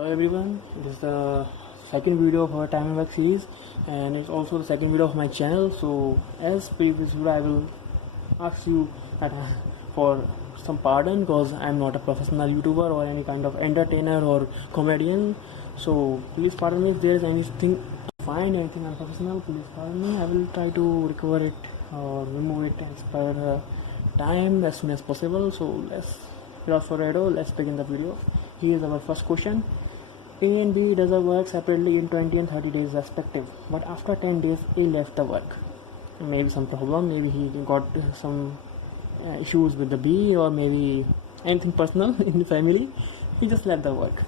Hello everyone, it is the second video of our time and work series and it's also the second video of my channel. So as previous video I will ask you that for some pardon because I am not a professional YouTuber or any kind of entertainer or comedian. So please pardon me if there is anything to find anything unprofessional, please pardon me. I will try to recover it or remove it as per the time as soon as possible. So without further ado, let's begin the video. Here is our first question. A and B does the work separately in 20 and 30 days respective, but after 10 days A left the work. Maybe some problem, maybe he got some issues with the B or maybe anything personal in the family. He just left the work.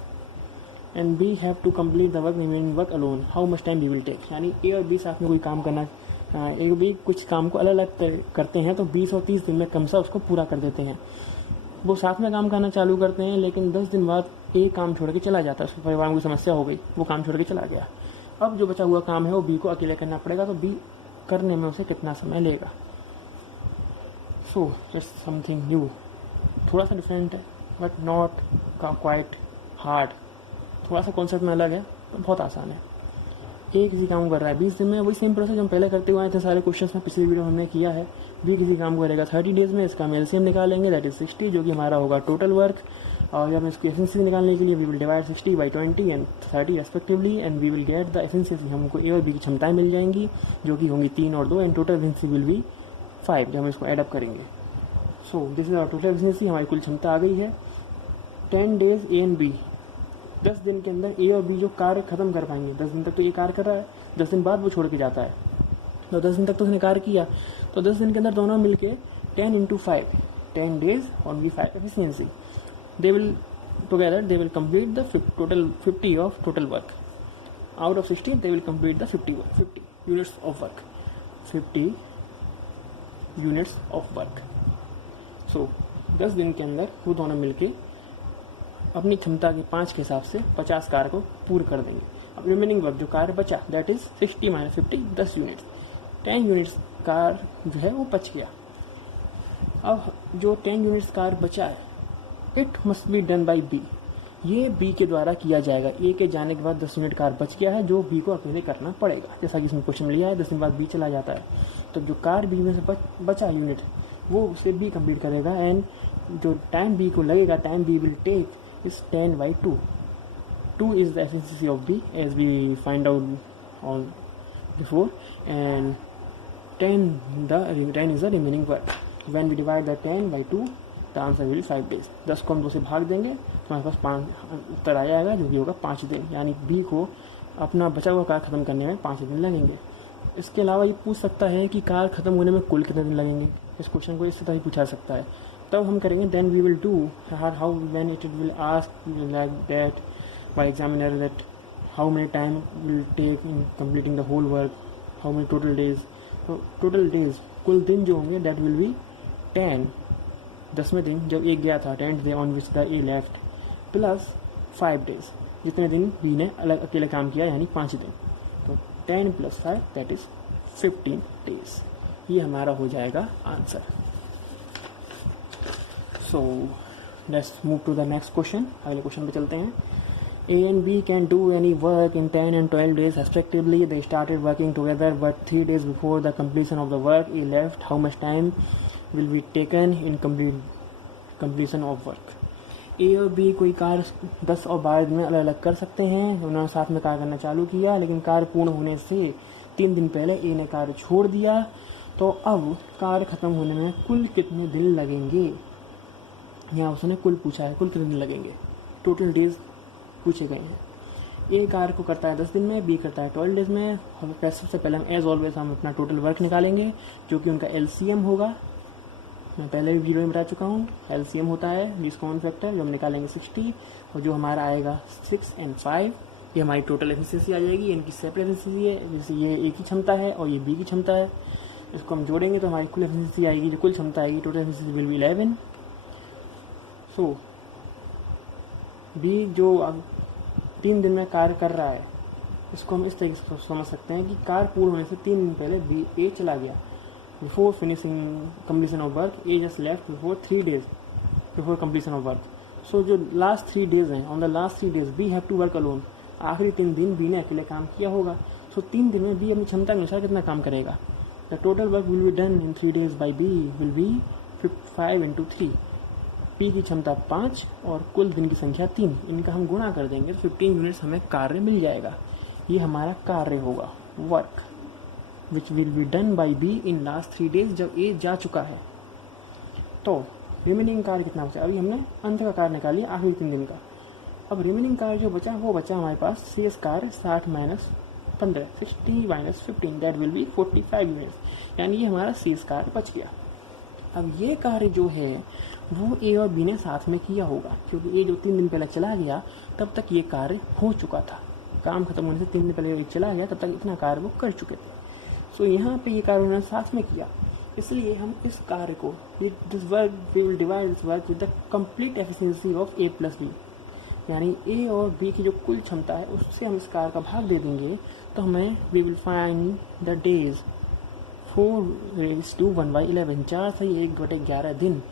And B have to complete the remaining work alone. How much time B will take? यानी A और B साथ में कोई काम करना, A और B कुछ काम को अलग अलग करते हैं तो 20 और 30 दिन में कम से उसको पूरा कर देते हैं. वो साथ में काम करना चालू करते हैं लेकिन 10 दिन बाद ए काम छोड़ के चला जाता है. उसके परिवार में कोई समस्या हो गई, वो काम छोड़ के चला गया. अब जो बचा हुआ काम है वो बी को अकेले करना पड़ेगा, तो बी करने में उसे कितना समय लेगा. सो जस्ट समथिंग न्यू, थोड़ा सा डिफरेंट है बट नॉट क्वाइट हार्ड. थोड़ा सा कॉन्सेप्ट में अलग है तो बहुत आसान है. ए किसी काम कर रहा है 20 दिन में, वही सेम प्रोसेस हम पहले करते हुए आए थे सारे क्वेश्चन में, पिछली वीडियो हमने किया है. बी किसी काम को करेगा 30 डेज में, इसका हम एलसीएम निकालेंगे दैट इज 60 जो कि हमारा होगा टोटल वर्क. और जब इसकी एफिशिएंसी निकालने के लिए we will divide 60 by 20 and 30 respectively and we will get the efficiency. हमको ए और बी की क्षमताएं मिल जाएंगी जो कि होंगी 3 और 2 and total efficiency will be 5 जब हम इसको एडअप करेंगे. So this is our total efficiency. हमारी कुल क्षमता आ गई है. 10 डेज ए एंड बी, 10 दिन के अंदर ए और बी जो कार्य खत्म कर पाएंगे. 10 दिन तक तो ये कार्य कर रहा है, 10 दिन बाद वो छोड़ के जाता है, तो 10 दिन तक तो उसने कार्य किया. तो 10 दिन के अंदर दोनों मिलके 10 into 5, 10 days only 5 efficiency. They will together they will complete the total 50 of total work. Out of 60 they will complete the 50 units of work. 50 units of work. So 10 दिन के अंदर वो दोनों मिलके अपनी क्षमता के 5 के हिसाब से 50 कार्य को पूर्ण कर देंगे. अब रिमेनिंग वर्क जो कार्य बचा that is 60 minus 50, 10 units. 10 units कार्य जो है वो बच गया. अब जो 10 यूनिट्स कार्य बचा है it must be done by B. ये बी के द्वारा किया जाएगा. ए के जाने के बाद 10 यूनिट कार्य बच गया है जो बी को अकेले करना पड़ेगा. जैसा कि इसमें क्वेश्चन लिया है 10 दिन बाद बी चला जाता है, तो जो कार्य बी में से बचा यूनिट वो उसे बी कंप्लीट करेगा. एंड जो टाइम बी को लगेगा, time B will take is 10 by 2. 2 is the efficiency of B as we find out on before, and 10 is the remaining work. When we divide the 10 by 2 the answer will be 5 days. 10 को हम 2 से भाग देंगे तो हमारे पास 5 उत्तर आ जाएगा जो भी होगा 5 दिन. यानी B को अपना बचा हुआ कार्य खत्म करने में 5 दिन लगेंगे. इसके अलावा ये पूछ सकता है कि कार्य खत्म होने में कुल कितने दिन लगेंगे. इस क्वेश्चन को इस तरह ही पूछा सकता है. तब हम करेंगे then we will do how when it will ask like that by examiner that how many time will take in completing the whole work, how many total days. तो टोटल डेज कुल दिन जो होंगे दैट विल बी 10. 10वें दिन जब एक गया था 10th day on which the A left plus 5 days जितने दिन बी ने अलग अकेले काम किया यानी 5 दिन. तो 10 + 5 दैट इज 15 डेज. ये हमारा हो जाएगा answer. So let's move to the next question. अगले क्वेश्चन पे चलते हैं. A and B can do any work in 10 and 12 days respectively. They started working together but 3 days before the completion of the work A left. How much time will be taken in completion of work? A और B कोई कार्य 10 और 12 दिन में अलग अलग कर सकते हैं. उन्होंने साथ में कार्य करना चालू किया लेकिन कार्य पूर्ण होने से 3 दिन पहले A ने कार्य छोड़ दिया. तो अब कार्य खत्म होने में कुल कितने दिन लगेंगे. यहाँ उसने कुल पूछा है, कुल कितने दिन लगेंगे. टोटल डेज पूछे गए हैं. ए कार्य को करता है 10 दिन में, बी करता है 12 डेज में. सबसे पहले हम एज ऑलवेज हम अपना टोटल वर्क निकालेंगे जो कि उनका एलसीएम होगा. मैं पहले भी वीडियो में बता चुका हूँ. एलसीएम होता है लीस्ट कॉमन फैक्टर, जो हम निकालेंगे 60 और जो हमारा आएगा 6 and 5. ये हमारी टोटल एफिशिएंसी आ जाएगी. इनकी सेपरेट एफिशिएंसी है, जैसे ये ए की क्षमता है और ये बी की क्षमता है. इसको हम जोड़ेंगे तो हमारी कुल एफिशिएंसी आएगी, जो कुल क्षमता आएगी total efficiency will be 11. So B जो अब 3 दिन में कार्य कर रहा है इसको हम इस तरीके से समझ सकते हैं कि कार्य पूर्ण होने से 3 दिन पहले बी ए चला गया. Before finishing completion of work A just left before 3 days before completion of work. So जो लास्ट 3 days हैं, on the last 3 days B have to work alone, आखिरी 3 दिन बी ने अकेले काम किया होगा। सो 3 दिन में बी अपनी क्षमता के अनुसार कितना काम करेगा। The total work will be done in 3 days by B will be 5 into 3। P की क्षमता 5 और कुल दिन की संख्या 3, इनका हम गुणा कर देंगे तो 15 यूनिट्स हमें कार्य मिल जाएगा। ये हमारा कार्य होगा, work which will be done by be in last 3 days, जब ए जा चुका है। तो रिमेनिंग कार्य कितना बचा, अभी हमने अंत का कार्य निकाल लिया आखिरी 3 दिन का। अब रिमेनिंग कार्य जो बचा वो बचा हमारे पास शेष कार्य 60 minus 15, 60 minus 15, that will B 45 units, यानी ये हमारा शेष कार्य बच गया। अब ये कार्य जो है वो ए और बी ने साथ में किया होगा, क्योंकि ए जो 3 दिन पहले चला गया तब तक ये कार्य हो चुका था। काम खत्म होने से 3 दिन पहले ये चला गया तब तक इतना कार्य वो कर चुके थे। सो यहाँ पे ये कार्य उन्होंने साथ में किया, इसलिए हम इस कार्य को this work we will divide this work with the complete efficiency of A plus B, यानी ए और बी की जो कुल क्षमता है उससे हम इस कार्य का भाग दे देंगे तो हमें we will find the days 4:1/11, 4 से 1/11 दिन।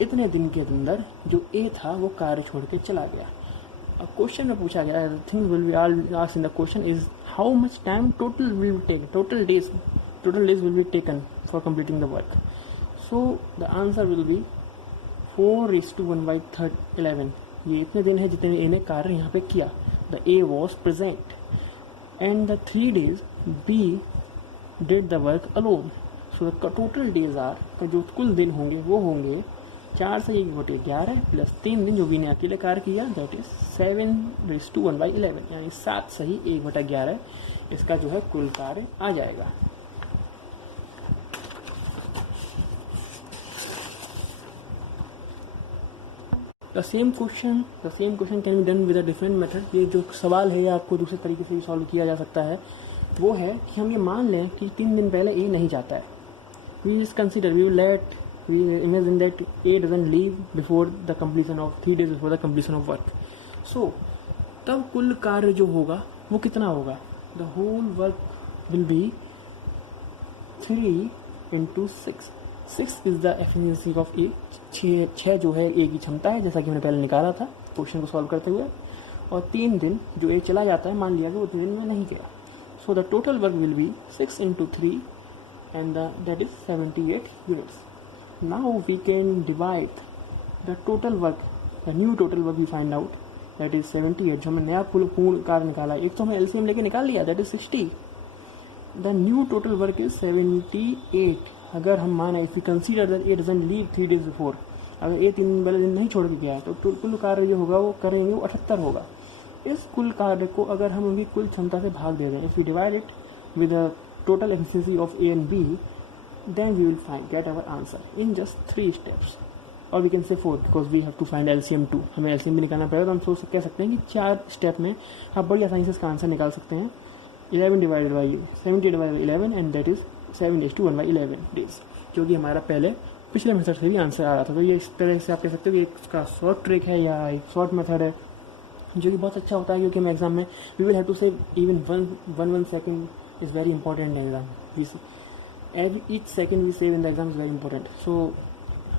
इतने दिन के अंदर जो ए था वो कार्य छोड़ के चला गया। अब क्वेश्चन में पूछा गया things will be asked in the question is how much time total will be take, total days will be taken for completing the work. So the answer will be 4:1/11। ये इतने दिन है जितने ए ने कार्य यहाँ पे किया। The A was present and the 3 days B did the work alone. So the total days are, जो कुल दिन होंगे वो होंगे 4 से 1/11 प्लस 3 दिन जो बी ने अकेले कार्य किया, दैट इज 7:1/11, यानी 7 से ही 1/11 इसका जो है कुल कार्य आ जाएगा। The same question can be done with a different method. ये जो सवाल है ये आपको दूसरे तरीके से भी सॉल्व किया जा सकता है। वो है कि हम ये मान लें कि 3 दिन पहले ए नहीं जाता है। We just consider we imagine that A doesn't leave before the completion of 3 days before the completion of work. So तब कुल कार्य जो होगा वो कितना होगा, the whole work will be 3 into 6. 6 is the efficiency of A. 6 जो है A की क्षमता है, जैसा कि हमने पहले निकाला था क्वेश्चन को सॉल्व करते हुए। और 3 दिन जो A चला जाता है, मान लिया कि वो 3 दिन में नहीं गया। So the total work will be 6 into 3 and that is 78 units. Now we can divide the total work, the new total work we find out, that is 78, जो हमने नया पूर्ण कार्य निकाला है। एक तो हमें एलसीएम लेके निकाल लिया, that is 60. The new total work is 78. अगर हम माने if we consider that A doesn't leave 3 days before, अगर A 3 दिन पहले दिन नहीं छोड़ के गया है तो कुल कार्य जो होगा वो करेंगे वो 78 होगा। इस कुल कार्य को अगर हम उनकी कुल क्षमता से भाग दे दें, if we divide it with the total efficiency of A and B, then we will get our answer in just 3 steps, or we can say 4 because we have to find LCM too. हमें LCM भी निकालना पड़ेगा, तो हम सोच कह सकते हैं कि 4 स्टेप में आप बड़ी आसानी से इसका आंसर निकाल सकते हैं। 11 divided by 70 divided by 11 and that is 7:1/11 days, जो कि हमारा पहले पिछले मेथड से भी आंसर आ रहा था। तो ये इस तरह से आप कह सकते हो कि इसका शॉर्ट ट्रिक है या एक शॉर्ट मेथड है जो कि बहुत अच्छा होता है, क्योंकि हमें एग्जाम में we will have to save even one second is very important in exam. Each second we save in the exam is very important. So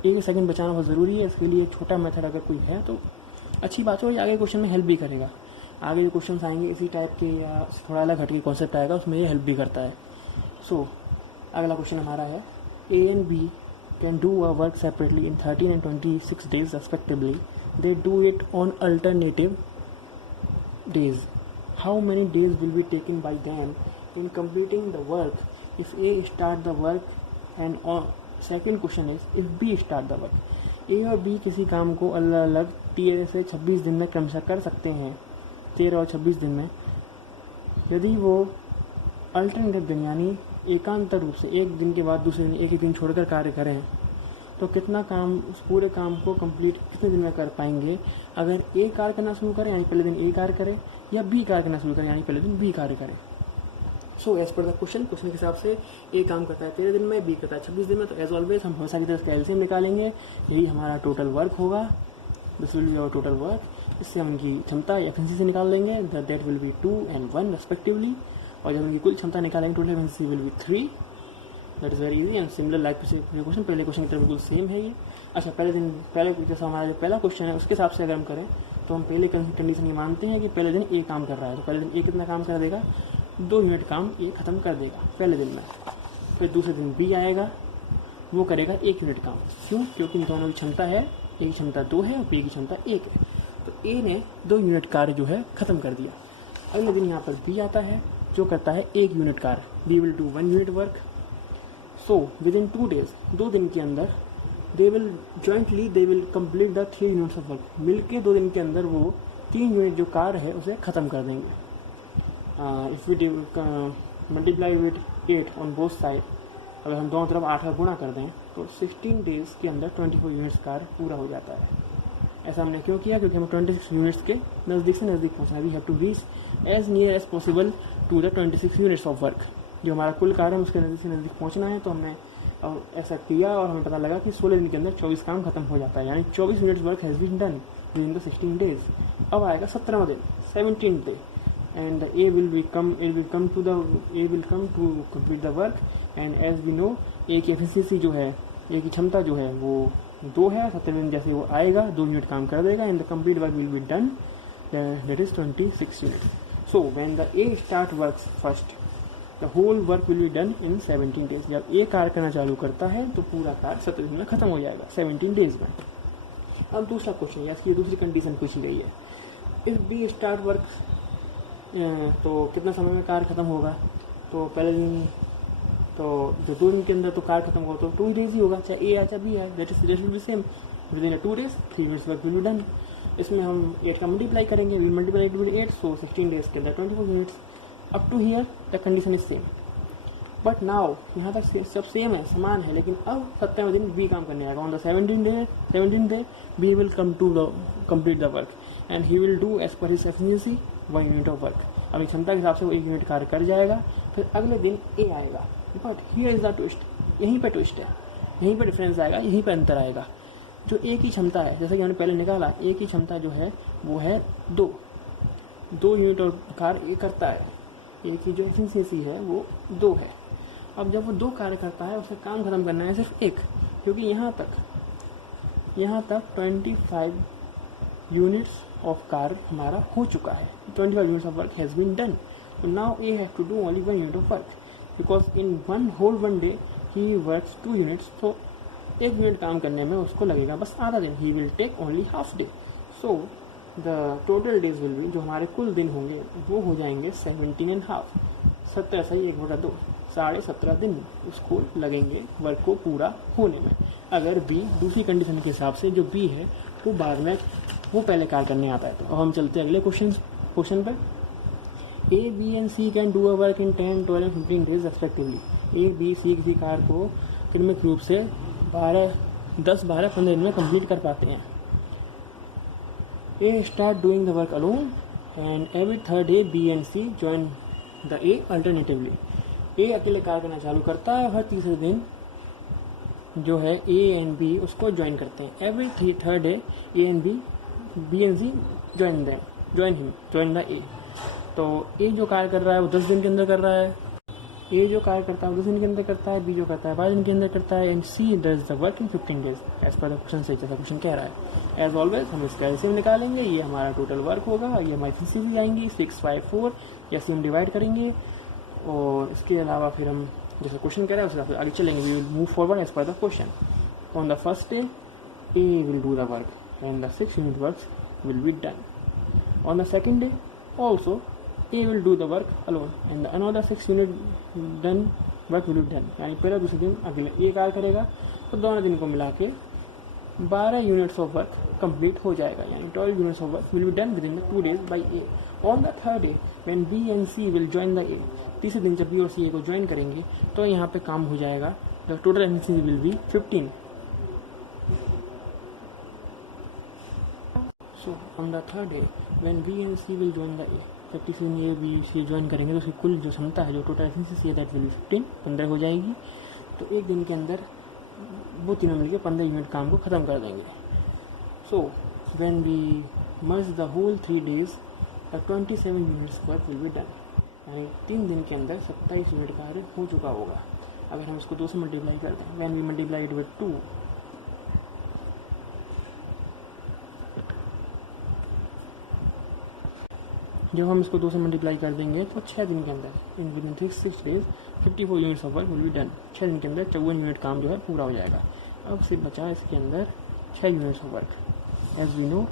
एक सेकेंड बचाना बहुत ज़रूरी है। इसके लिए छोटा मेथड अगर कोई है तो अच्छी बात है, और आगे क्वेश्चन में हेल्प भी करेगा। आगे जो क्वेश्चन आएंगे इसी टाइप के या थोड़ा अलग हटके कॉन्सेप्ट आएगा, उसमें ये हेल्प भी करता है। सो अगला क्वेश्चन हमारा है A and B can do a work separately in 13 and 26 days respectively. They do it on alternative days. How many days will be taken by them in completing the work if A start the work and second question is if B start the work. A और B किसी काम को अलग अलग 13 से 26 दिन में क्रमशः कर सकते हैं, 13 और 26 दिन में, यदि वो अल्टरनेटिव दिन यानी एकांतर रूप से एक दिन के बाद दूसरे दिन एक दिन छोड़कर कार्य करें तो कितना काम, उस पूरे काम को कंप्लीट कितने दिन में कर पाएंगे। अगर ए कार्य करना शुरू करें यानी पहले दिन ए कार्य करे, या बी कार्य करना शुरू करें यानी पहले दिन बी कार्य करे। So as per the question के हिसाब से ए काम करता है 13 दिन में, बी करता है 26 दिन में। तो एज ऑलवेज हम हमेशा की तरह इसका एलसीएम निकालेंगे, यही हमारा टोटल वर्क होगा, this will be our total work. इससे हम उनकी क्षमता या एफिशिएंसी से निकाल लेंगे, that will be 2 and 1 respectively. और जब उनकी कुल क्षमता निकालेंगे total efficiency will be 3। That is very easy and similar like question, पहले क्वेश्चन की तरह बिल्कुल सेम है ये। अच्छा, पहले जैसा हमारा जो पहला क्वेश्चन है उसके हिसाब से अगर हम करें तो हम पहले कंडीशन ये मानते हैं कि पहले दिन ए काम कर रहा है, तो पहले दिन ए कितना काम कर देगा, 2 यूनिट काम ए ख़त्म कर देगा पहले दिन में। फिर दूसरे दिन बी आएगा, वो करेगा 1 यूनिट काम। क्यों? क्योंकि दोनों की क्षमता है, ए की क्षमता 2 है और बी की क्षमता 1 है, तो ए ने 2 यूनिट कार्य जो है ख़त्म कर दिया। अगले दिन यहाँ पर बी आता है जो करता है 1 यूनिट कार्य, B will do 1 unit work. So within 2 days, 2 दिन के अंदर they will complete the 3 units of work. मिल के 2 दिन के अंदर वो 3 यूनिट जो कार्य है उसे ख़त्म कर देंगे। If we multiply with 8 on both side, अगर हम दोनों तरफ 8 का गुणा कर दें तो 16 डेज के अंदर 24 यूनिट्स कार्य पूरा हो जाता है। ऐसा हमने क्यों किया? क्योंकि हमें 26 यूनिट्स के नज़दीक से नज़दीक पहुँचना। We have to reach as near as possible to the 26 units of work. जो हमारा कुल कार्य है उसके नज़दीक से नज़दीक पहुँचना है, तो हमने ऐसा किया और हमें पता लगा कि 16 दिन के अंदर 24 काम खत्म हो जाता है, यानी 24 units work has been done during the 16 days. अब आएगा 17वां दिन, 17th day, and the A will come to complete the work, and as we know A की एफिशिएंसी जो है, A की क्षमता जो है वो 2 है। 17 दिन जैसे वो आएगा 2 यूनिट काम कर देगा, and the complete work will be done, that is 26 units. So when the A start works first, the whole work will be done in 17 days. जब A कार्य करना चालू करता है तो पूरा कार्य 17 दिन में खत्म हो जाएगा, 17 डेज में। अब दूसरा क्वेश्चन या इसकी दूसरी कंडीशन पूछी गई है, इफ B स्टार्ट वर्क, तो कितना समय में कार्य खत्म होगा? तो पहले दिन तो जो 2 दिन के अंदर तो कार्य खत्म होगा तो 2 डेज ही होगा, चाहे ए या चाहे बी है, that will be same within 2 days 3 minutes work will be done. इसमें हम 8 का मल्टीप्लाई करेंगे, वी मल्टीप्लाई इट विद 8, सो 16 डेज के अंदर 24 units. Up to here the condition is same, but now यहाँ तक सब सेम है, समान है, लेकिन अब 17वें दिन बी काम करने आएगा। On the 17th day B will come to the complete the work and he will do as per his efficiency 1 unit of work. अभी क्षमता के हिसाब से वो 1 यूनिट कार्य कर जाएगा। फिर अगले दिन ए आएगा, but here is the twist, यहीं पे ट्विस्ट है, यहीं पे डिफरेंस आएगा, यहीं पे अंतर आएगा। जो ए की क्षमता है, जैसा कि हमने पहले निकाला, ए की क्षमता जो है वो है 2 यूनिट और कार्य ए करता है, ए की जो एफिशिएंसी है वो 2 है। अब जब वो 2 कार्य करता है उसे काम खत्म करना है सिर्फ 1, क्योंकि यहाँ तक 25 यूनिट्स ऑफ कार्य हमारा हो चुका है, 25 units of work has been done. Now A have to do only 1 unit of work, because in one day he works 2 units, तो 1 यूनिट काम करने में उसको लगेगा बस आधा दिन, he will take only half day. So the total days will be, जो हमारे कुल दिन होंगे वो हो जाएंगे 17.5, 17 सही 1/2, 17.5 दिन उसको लगेंगे वर्क को पूरा होने में। अगर बी दूसरी कंडीशन के हिसाब से, जो बी है वो बाद में वो पहले कार्य करने आता है। तो अब हम चलते हैं अगले क्वेश्चन पर। A B and C can do a work in 10, 12 and 15 days respectively. A B C किसी कार्य को क्रमिक रूप से 10, 12, 15 दिन में कंप्लीट कर पाते हैं। A start doing the work alone and every third day B and C join the A alternatively. ए अकेले कार्य करना चालू करता है, हर तीसरे दिन जो है ए एंड बी उसको ज्वाइन करते हैं। Every third day A and B and C join the A. तो ए जो कार्य कर रहा है वो 10 दिन के अंदर कर रहा है, ए जो कार्य करता है वो 10 दिन के अंदर करता है, बी जो करता है 12 दिन के अंदर करता है, and C does the work in 15 days as per the question से, जैसा क्वेश्चन कह रहा है। एज ऑलवेज हम इसका एलसीएम निकालेंगे, ये हमारा टोटल वर्क होगा, ये हमारी एफिशिएंसी आएंगी 6, 5, 4, ऐसे हम डिवाइड करेंगे। और इसके अलावा फिर हम जैसा क्वेश्चन कह रहा है उससे आगे चलेंगे, we will move forward as per the question. On the first day A will do the work and the 6 unit work will be done. On the second day also A will do the work alone and another 6 unit done work will be done। यानी पहला दूसरे दिन अगले ए कार्य करेगा तो दोनों दिन को मिला के 12 यूनिट्स ऑफ वर्क कंप्लीट हो जाएगा, यानी 12 units of work will be done within 2 days by A. On the third day when B and C will join the A, तीसरे दिन जब बी और सी ए को ज्वाइन करेंगे तो यहाँ पे काम हो जाएगा, the total efficiency will be 15। So on the third day when B and C will join the A, जब तीसरे दिन ए बी सी ज्वाइन करेंगे तो उसकी कुल जो क्षमता है, जो टोटल एफिशिएंसी है दैट विल बी 15 हो जाएगी। तो एक दिन के अंदर वो तीनों मिलकर 15 यूनिट काम को ख़त्म कर देंगे। So when we merge the whole 3 days the 27 units work will be done, यानी 3 दिन के अंदर 27 यूनिट कार्य हो चुका होगा। अगर हम इसको 2 से मल्टीप्लाई करते हैं, when we multiply it with 2 जब हम इसको 2 से मल्टीप्लाई कर देंगे तो 6 दिन के अंदर in within 6 days 54 units of work will be done. 6 दिन के अंदर 54 यूनिट काम जो है पूरा हो जाएगा। अब सिर्फ बचा इसके अंदर 6 units of work. As we know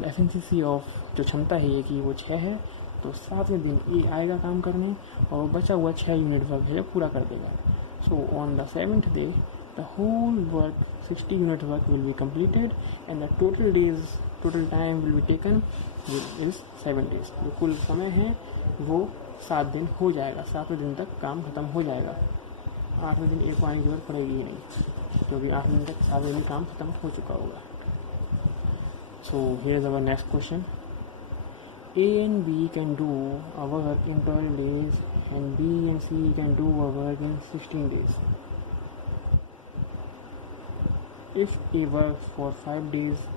the efficiency of जो क्षमता है ये कि वो 6 है, तो 7वें दिन ये आएगा काम करने और बचा हुआ 6 यूनिट वर्क है पूरा कर देगा। So on the 7th day the whole work 60 unit work will be completed and the total time will be taken is 7 days। जो कुल समय है वो 7 दिन हो जाएगा। 7वें दिन तक काम खत्म हो जाएगा। 8वें दिन एक आने की जरूरत पड़ेगी ही नहीं, क्योंकि 8वें दिन तक 7वें दिन काम खत्म हो चुका होगा। So here is our next question. A and B can do a work in 12 days and B and C can do a work in 16 days. If A works for 5 days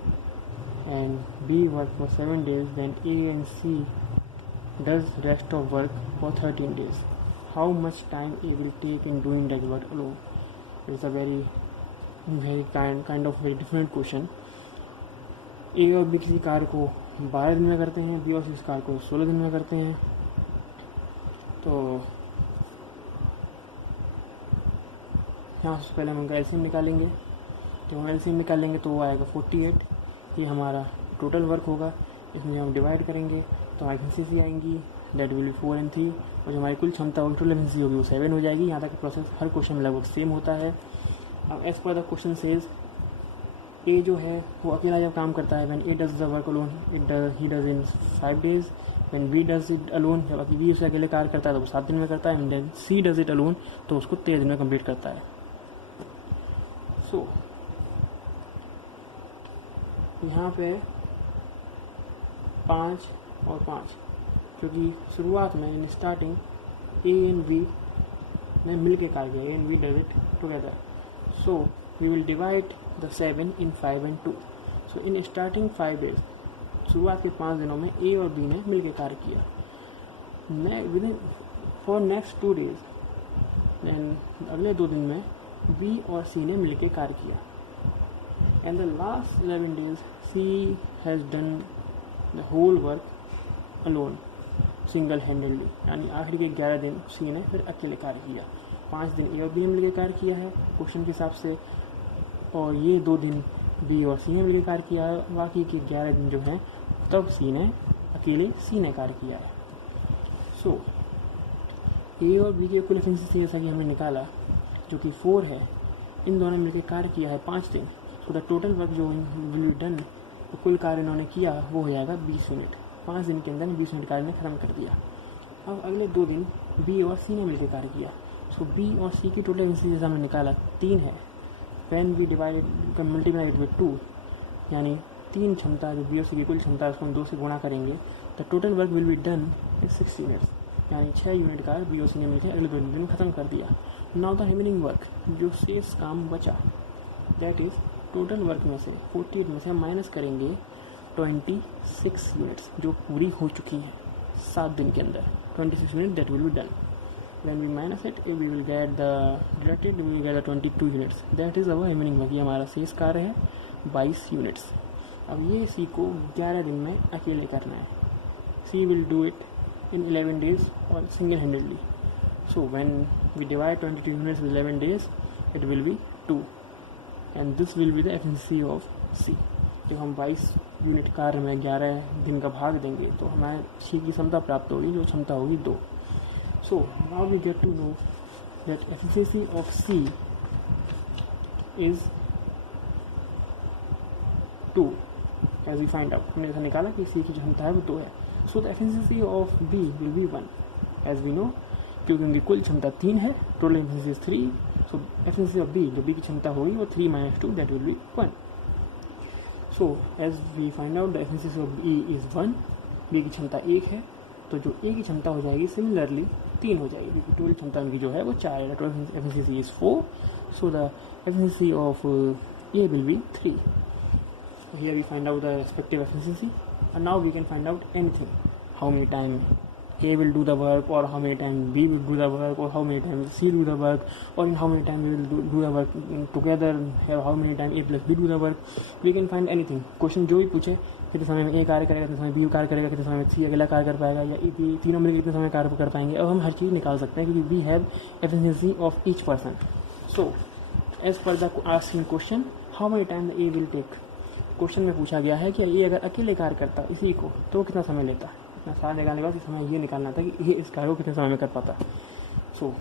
and B works for 7 days, then A and C does rest of work for 13 days. How much time A will take in doing that work alone? It's a very kind of very different question. A और B किसी कार्य को 12 दिन में करते हैं, B और C इस कार्य को 16 दिन में करते हैं। तो यहाँ से पहले हम उनका एलसीएम निकालेंगे। तो हम एलसीएम निकालेंगे तो वो आएगा 48। ये हमारा टोटल वर्क होगा। इसमें हम डिवाइड करेंगे तो हमारी एफिशिएंसी आएंगी, दैट विल बी 4 and 3। और जो हमारी कुल क्षमता होगी, टोटल एफिशिएंसी होगी, वो 7 हो जाएगी। यहाँ तक का प्रोसेस हर क्वेश्चन में लगभग सेम होता है। अब as per the question says, ए जो है वो अकेला जब काम करता है, when A does the work alone he does in 5 days। When B does it alone, जब बी उसे अकेले कार्य करता है तो वो 7 दिन में करता है। When C does it alone तो उसको 13 दिन में कंप्लीट करता है। सो यहाँ पे 5 और 5, क्योंकि शुरुआत में in starting A and B ने मिल के कार्य किया, A and B does it together. So we will divide the 7 in 5 and 2। So in starting 5 days, शुरुआत के 5 दिनों में ए और बी ने मिल के कार्य किया। Within for next 2 days, then अगले 2 दिन में बी और सी ने मिल के कार्य किया। And the last 11 days, C has done the whole work alone, single-handedly। यानी आखिरी के 11 दिन C ने फिर अकेले कार्य किया। 5 दिन A और B ने मिलकर कार्य किया है क्वेश्चन के हिसाब से, और ये 2 दिन B और C ने मिलकर कार्य किया है। बाकी के 11 दिन जो हैं तब अकेले C ने कार्य किया है। सो A और B के कुल एफिशिएंसी जैसा कि हमने निकाला, जो कि 4 है, इन दोनों ने मिलकर कार्य किया है 5 दिन। तो द टोटल वर्क जो विल बी डन, तो कुल कार्य इन्होंने किया वो हो जाएगा 20 यूनिट। 5 दिन के अंदर 20 यूनिट कार्य ने खत्म कर दिया। अब अगले 2 दिन बी और सी ने मिलकर कार्य किया। सो बी और सी की टोटल एफिशिएंसी जैसा हमने निकाला 3 है। When we divide multiply it with 2, यानी 3 क्षमता जो बी और सी की कुल क्षमता है उसको हम 2 से गुणा करेंगे। The total work will be done in 6 units, यानी 6 यूनिट कार्य बी और सी ने मिलकर अगले 2 दिन में खत्म कर दिया। नाउ द रिमेनिंग वर्क, जो शेष काम बचा, दैट इज टोटल वर्क में से 48 में से हम माइनस करेंगे 26 यूनिट्स जो पूरी हो चुकी हैं 7 दिन के अंदर। 26 unit that will be done. When we minus it we will get the deducted, we will get the 22 units, that is our remaining work. ये हमारा शेष कार्य है 22 यूनिट्स। अब ये सी को 11 दिन में अकेले करना है। C will do it in 11 days और single handedly. So when we divide 22 units with 11 days it will be 2 and this will be the efficiency of C. जब हम 22 यूनिट कार्य में 11 दिन का भाग देंगे तो हमारे सी की क्षमता प्राप्त होगी, जो क्षमता होगी 2। So now we get to know that efficiency of C is 2 as we find out. हमने ऐसा निकाला कि सी की जो क्षमता है वो 2 है। So the efficiency of B will be 1 as we know, क्योंकि उनकी कुल क्षमता 3 है, total efficiency is 3। So efficiency of B, जो बी की क्षमता होगी वो 3 - 2 that will be 1। So as we find out the efficiency of B is 1, B की क्षमता 1 है, तो जो ए की क्षमता हो जाएगी सिमिलरली 3 हो जाएगी, क्योंकि टोटल क्षमता उनकी जो है वो 4 है। Total efficiency is 4, so the efficiency of A will be 3। Here we find out the respective efficiency, and now we can find out anything, how many time A will do the work, or how many time B will do the work, or how many times C do the work, or in how many time we will do the work together, how many time A plus B do the work. We can find anything. Question जो भी पूछे कितने समय में ए कार्य करेगा, कितने समय बी कार्य करेगा, कितने समय में सी अगला कार्य कर पाएगा, या तीनों मिलकर कितने समय कार्य कर पाएंगे। अब हम हर चीज़ निकाल सकते हैं क्योंकि we have efficiency of each person. So as per the asking question how many time the A will take, question में पूछा गया है कि ये अगर अकेले कार्य करता इसी को तो कितना समय लेता। इतना सारा निकालने के बाद समय ये निकालना था कि ये इस कार्य को कितने समय में कर पाता। सो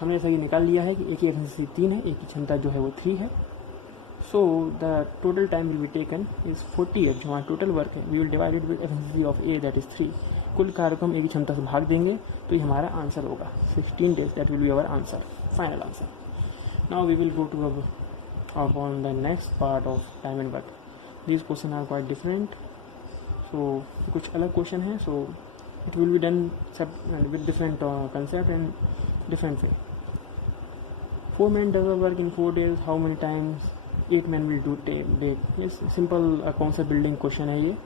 हमने ऐसा ये निकाल लिया है कि ए की एफिशिएंसी 3 है, ए की क्षमता जो है वो 3 है। So the total time will be taken is 48, जो हमारा टोटल वर्क है we will divide it with efficiency of A that is 3। कुल कार्य को हम ए की क्षमता से भाग देंगे तो ये हमारा आंसर होगा 16 days। That will be our answer, final answer. Now we will go to upon the next part of time and work. These questions are quite different, so कुछ अलग क्वेश्चन है, so it will be done with different concept and different way. 4 men does the work in 4 days, how many times 8 men will do take? Yes, simple concept building question है ये।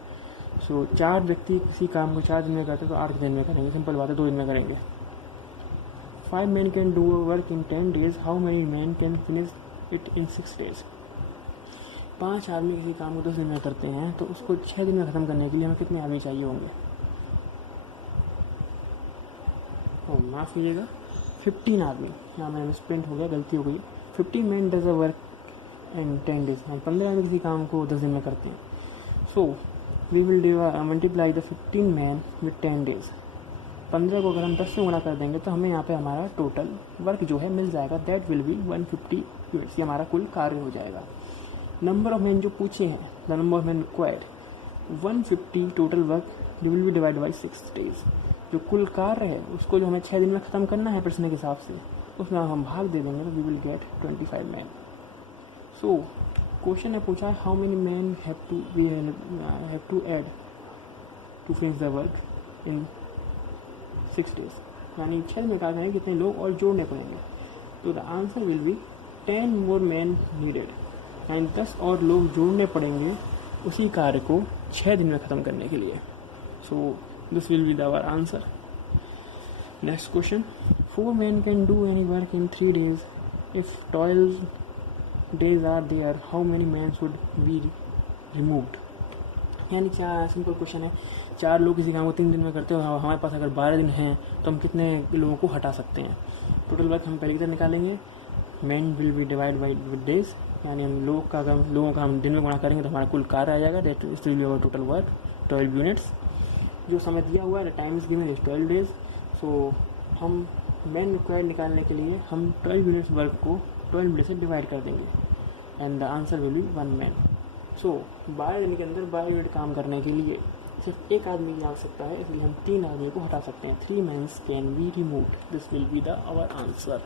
so 4 व्यक्ति किसी काम को 4 दिन में करते तो 8 दिन में करेंगे, सिंपल बात है, 2 दिन में करेंगे। 5 men can do work in 10 days, how many men can finish it in 6 days? 5 आदमी किसी काम को 10 दिन में करते हैं तो उसको 6 दिन में ख़त्म करने के लिए हमें कितने आदमी चाहिए होंगे? माफ़ कीजिएगा, 15 आदमी। यहाँ मैंने मिसप्रिंट हो गया, गलती हो गई। 15 man does a work in 10 days, 15 आदमी किसी काम को 10 दिन में करते हैं। So we will multiply the 15 man with 10 days। 15 को अगर हम 10 से गुणा कर देंगे तो हमें यहाँ पे हमारा टोटल वर्क जो है मिल जाएगा, दैट विल बी 150 यूनिट्स। ये हमारा कुल कार्य हो जाएगा। नंबर ऑफ मैन जो पूछे हैं, the number of man required 150, total work will B divide by 6 days। जो कुल कार्य है उसको जो हमें 6 दिन में ख़त्म करना है प्रश्न के हिसाब से, उसमें हम भाग दे देंगे तो we will get 25 man. So question ने पूछा है how many man have to add to finish the work in 6 days, यानी 6 दिन में कार्य करेंगे कितने लोग और जोड़ने पड़ेंगे। तो the answer will B 10 more man needed, यानी 10 और लोग जोड़ने पड़ेंगे उसी कार्य को 6 दिन में ख़त्म करने के लिए। So this will be our answer. Next question, 4 men can do any work in 3 days. If 12 days are there, how many men should be removed? यानी क्या सिंपल क्वेश्चन है, 4 लोग किसी काम को 3 दिन में करते हो, हमारे पास अगर 12 दिन हैं तो हम कितने लोगों को हटा सकते हैं। टोटल वर्क हम पहले की तरह निकालेंगे, man will be divide by with days, यानी हम लोगों का हम दिन में गुणा करेंगे तो हमारा कुल कार्य आ जाएगा, that is will be our total work 12 units. जो समय दिया हुआ है, the time is given is 12 days। सो हम मैन रिक्वायर्ड निकालने के लिए हम 12 यूनिट्स वर्क को 12 मिनट से डिवाइड कर देंगे and the answer will be 1 man. So 12 दिन के अंदर 12 यूनिट काम करने के लिए सिर्फ एक आदमी की आवश्यकता है, इसलिए हम 3 आदमी को हटा सकते हैं। 3 mans can be removed, this will be the our answer.